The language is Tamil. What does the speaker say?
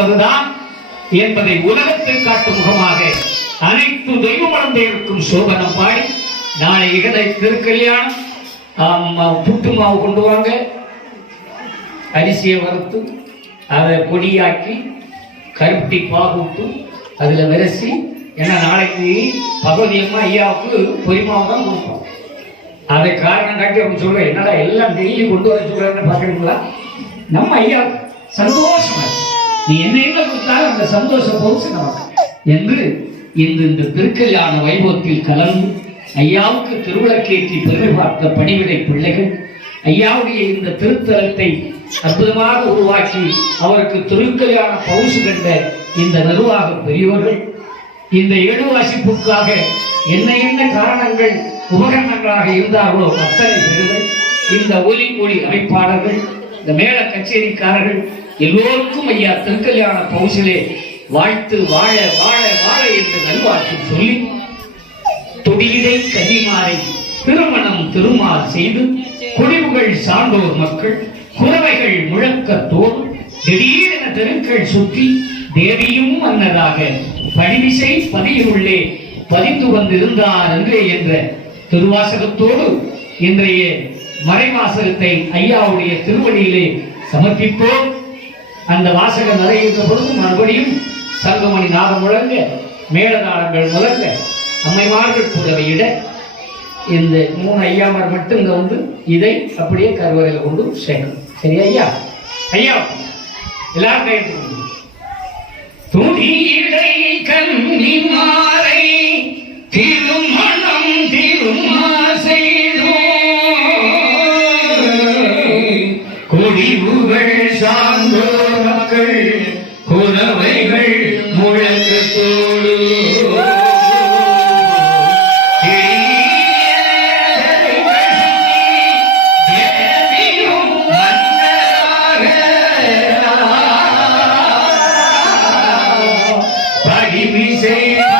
என்பதுதான் என்பதை உலகத்தில் காட்டும் முகமாக அனைத்து தெய்வ குழந்தைகளுக்கும் சோபனம் பாடி நாளை இகதை திருக்கல்யாணம். புட்டு மாவு கொண்டு வாங்க. அரிசியை வறுத்து அதை பொடியாக்கி கருப்பட்டி பாகுட்டு அதில் விரசி ஏன்னா நாளைக்கு பகவதியம்மா ஐயாவுக்கு பொறிமாவை தான் கொடுப்போம். அதை காரணம் காட்டி அவங்க சொல்றேன். என்னடா எல்லாம் டெய்லி கொண்டு வர சொல்றேன்னு பார்க்குறீங்களா? நம்ம ஐயா சந்தோஷமா நீ என்ன என்ன கொடுத்தாலும் அந்த சந்தோஷ பரிசு நமக்கு. என்று இன்று இந்த திருக்கல்யாண வைபவத்தில் கலந்து ஐயாவுக்கு திருவிளக்கேற்றி பெருமை பார்த்த பணிவிடை பிள்ளைகள் ஐயாவுடைய இந்த திருத்தலத்தை அற்புதமாக உருவாக்கி அவருக்கு திருக்கல்யாண பவுசு கண்ட இந்த நிர்வாக பெரியோர்கள் இந்த ஏழு வாசிப்புக்காக என்ன என்ன காரணங்கள் உபகரணங்களாக இருந்தார்களோ அத்தனை பேர்கள் இந்த ஒலி ஒளி அமைப்பாளர்கள் இந்த மேல கச்சேரிக்காரர்கள் எல்லோருக்கும் ஐயா திருக்கல்யாண பவுசிலே வாழ்த்து வாழ வாழ வாழ என்று நல்வாழ்த்து சொல்லி தொடியிடை கன்னிமாரை திருமணம் திருமால் செய்து குடிவுகள் சான்றோர் மக்கள் குறவைகள் முழக்கத்தோடு திடீரென தெருக்கள் சுற்றி தேவியும் வந்ததாக பணிவிசை பதியுள்ளே பதித்து வந்திருந்தார் என்றே என்ற திருவாசகத்தோடு இன்றைய மறைவாசகத்தை ஐயாவுடைய திருவடியிலே சமர்ப்பிப்போம். அந்த வாசகம் நிறைகின்ற பொழுது மறுபடியும் சங்கமணி நாதம் முழங்க மேலதாளங்கள் முழங்க அம்மைமார்கள் புடவையிட இந்த மூணு ஐயாமார் மட்டும் இங்கே வந்து இதை அப்படியே கருவறையில் கொண்டு சேர்க்கணும். சரியா ஐயா? ஐயா எல்லாரும் கையெழுத்து கொடுங்க. துணியிடை கன்னிமாரை திருமணம் திருமாசைதோ கொடிவுகள் baby's age.